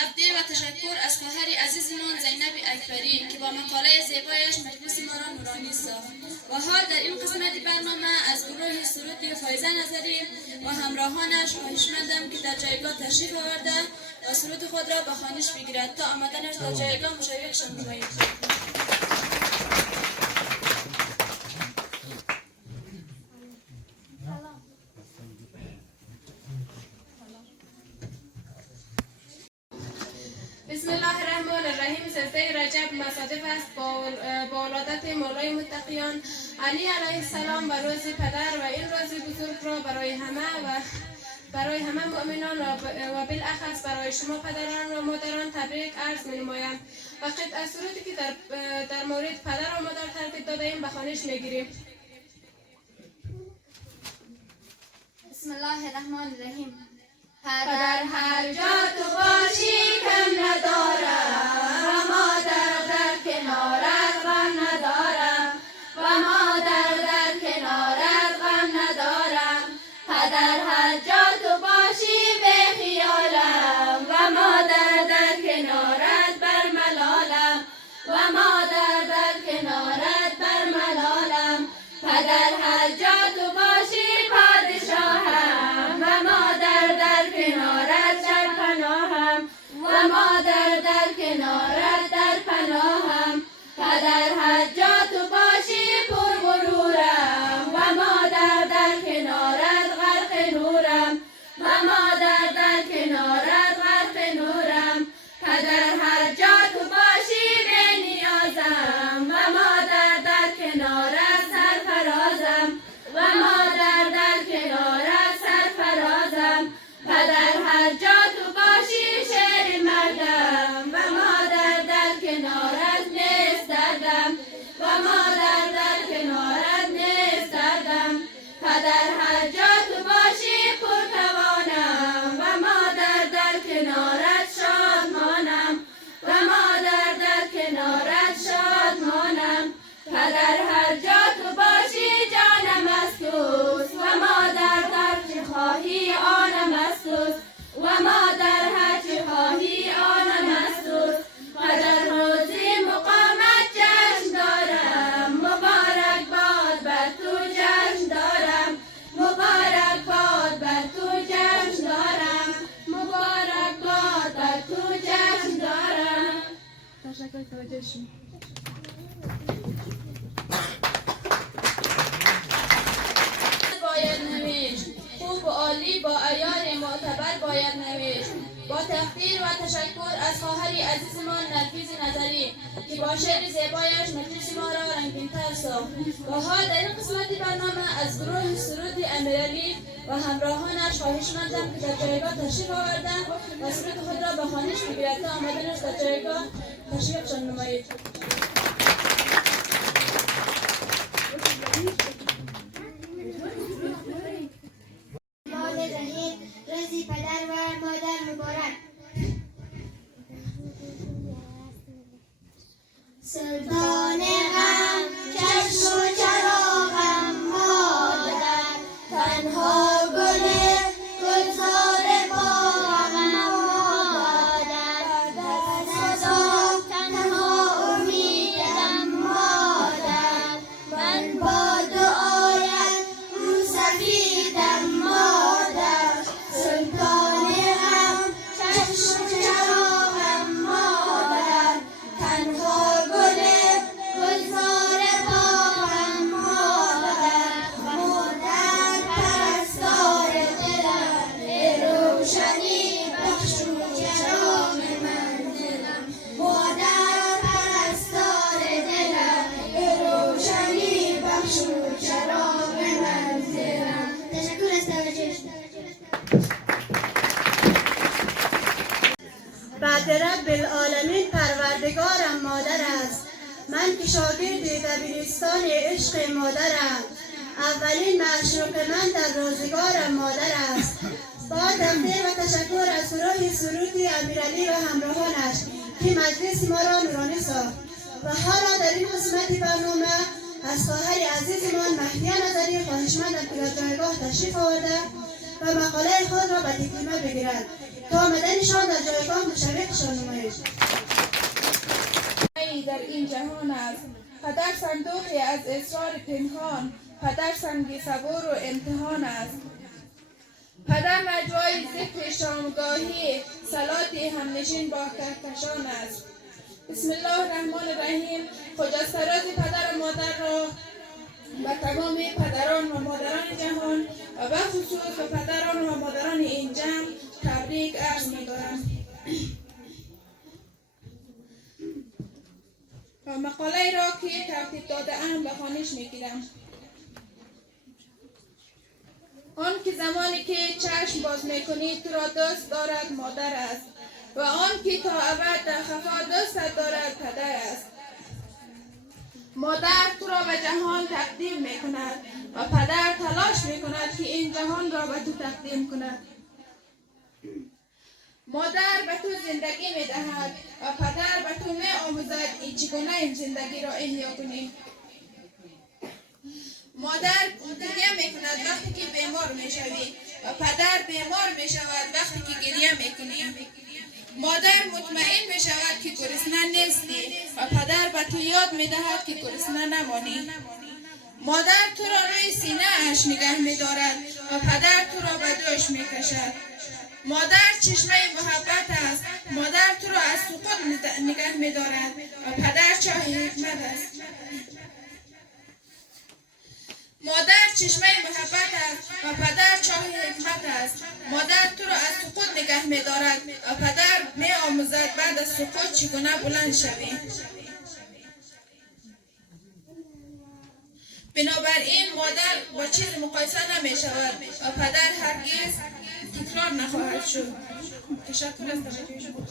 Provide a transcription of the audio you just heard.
تقدیر و تشکر از خواهر عزیزمان زینب اکبری که با مقاله زیبایش مجلس ما را نورانی ساخت. و حال در این قسمت برنامه از گروه سرود فایزه نظری و همراهانش خواهشمندم که در جایگاه تشریف آورده و سرود خود را به خوانش بگیرد تا آمدنش در جایگاه مشایخشان نمایید. بسم الله الرحمن الرحیم. سلسله رجب مصادف است با ولادت مولای متقیان علی علیه السلام و روز پدر و این روز بزرگ را برای همه مؤمنان و بالاخص برای شما پدران و مادران تبریک عرض می‌نمایم و قطعه سرودی که در مورد پدر و مادر ترتیب داده ایم به خوانش می‌گیریم. بسم الله الرحمن الرحیم. پدر هر جا تو باشی کم ندارم و مادر در کنارت غم ندارم و مادر در کنارت غم ندارم. پدر هر جا تو باشی به خیالم و مادر در کنارت بر ملالم و مادر در کنارت بر ملالم. پدر هر جا تو باشی پادشاهم و مادر در کنارت در پناهم و مادر در کنارت در پناهم. پدر هر جا تو باشی پر غرورم و مادر در کنارت غرق نورم و مادر در کنارت غرق نورم. پدر هر جا تو باشی به نیازم و مادر در کنارت سرفرازم و مادر در کنارت سرفرازم. پدر هر جا تو باشی شعر مردم و مادر در کنارت نیست دردم و مادر در کنارت نیست دردم. پدر هر جا تو باشی پرتوانم و مادر در کنارت شادمانم و مادر در کنارت شادمانم. پدر هر جا تو باشی جانم است توست و مادر هر چه خواهی آنم است توست و مادر هر چه خواهی آنم است توست. پدر روزی مقامت جشن دارم مبارک باد بر تو جشن دارم مبارک باد بر تو جشن دارم مبارک باد بر تو جشن دارم. تشکر توجهشون. باید نوشت خوب و عالی با عیار معتبر باید نوشت. با تقدیر و تشکر از خواهر عزیزمان نرگس نظری که با شعر زیبایش مجلس ما را رنگین‌تر ساخت. و حال در این قسمت برنامه از گروه سرود امیرعلی و همراهانش خواهشمندم که در جایگاه تشریف آوردن و سرود خود را به خوانش بگیرد تا آمدنش در جایگاه تشریفشان نمایید. روزی پدر و مادر مبارک. سلطان غم چشم و چراغم مادر تنها گل گلزار باغم مادر صدا تنها امیدم مادر من با دعایت رو سفیدم مادر. سلطان غم چشم و چراغم مادر تنها گل گلزار باغم مادر مادر پرستار دلم روشنی بخش و چراغ منزلم مادر پرستار دلم روشنی بخش و چراغ منزلم. تشکر از توجهتون. بعد رب العالمین پروردگارم مادر است. من که شاگرد دبیرستان عشق مادرم. اولین معشوق من در روزگارم مادر است. با تقدیر و تشکر از گروه سرود امیرعلی و همراهانش که مجلس ما را نورانی ساخت. و حالا در این قسمت برنامه از خواهر عزیزمان مهدیه نظری خواهشمندم که در جایگاه تشریف آورده و مقاله خود را به دیپلمه بگیرد تا آمدنشان در جایگاه مشوقشان نمایید. در این جهان است، پدر صندوقی از اسرار پنهان، پدر سنگ صبور و امتحان است. پدر مجموعه ذکر شامگاهی، صلات همنشین با کهکشان است. بسم الله الرحمن الرحیم. خجست راز پدر و مادر را و تمام پدران و مادران جهان و به خصوص به پدران و مادران این جمع تبریک عرض می‌دارم. و مقاله را که ترتیب داده ام به خوانش می‌گیرم. آن که زمانی که چشم باز میکنی تو را دوست دارد مادر است و آن که تا ابد در خفا دوست دارد پدر است. مادر تو را به جهان تقدیم میکند و پدر تلاش میکند که این جهان را به تو تقدیم کند. مادر به تو زندگی میدهد و پدر به تو میآموزد این چگونه این زندگی را احیا کنی. مادر گریه میکند وقتی که بیمار میشوی و پدر بیمار میشود وقتی که گریه میکنی. مادر مطمئن میشود که گرسنه نیستی و پدر به تو یاد میدهد که گرسنه نمانی. مادر تو را روی سینه اش نگه میدارد و پدر تو را به دوش میکشد. مادر چشمه محبت است. مادر تو را از سقوط نگه میدارد و پدر چاه حکمت است. مادر چشمه محبت است و پدر چاه حکمت است. مادر تو را از سقوط نگه می دارد و پدر می آموزد بعد از سقوط چگونه بلند شوی. بنابراین مادر با چیز مقایسه نمی شود و پدر هرگز تکرار نخواهد شد. تشکر از توجه شما.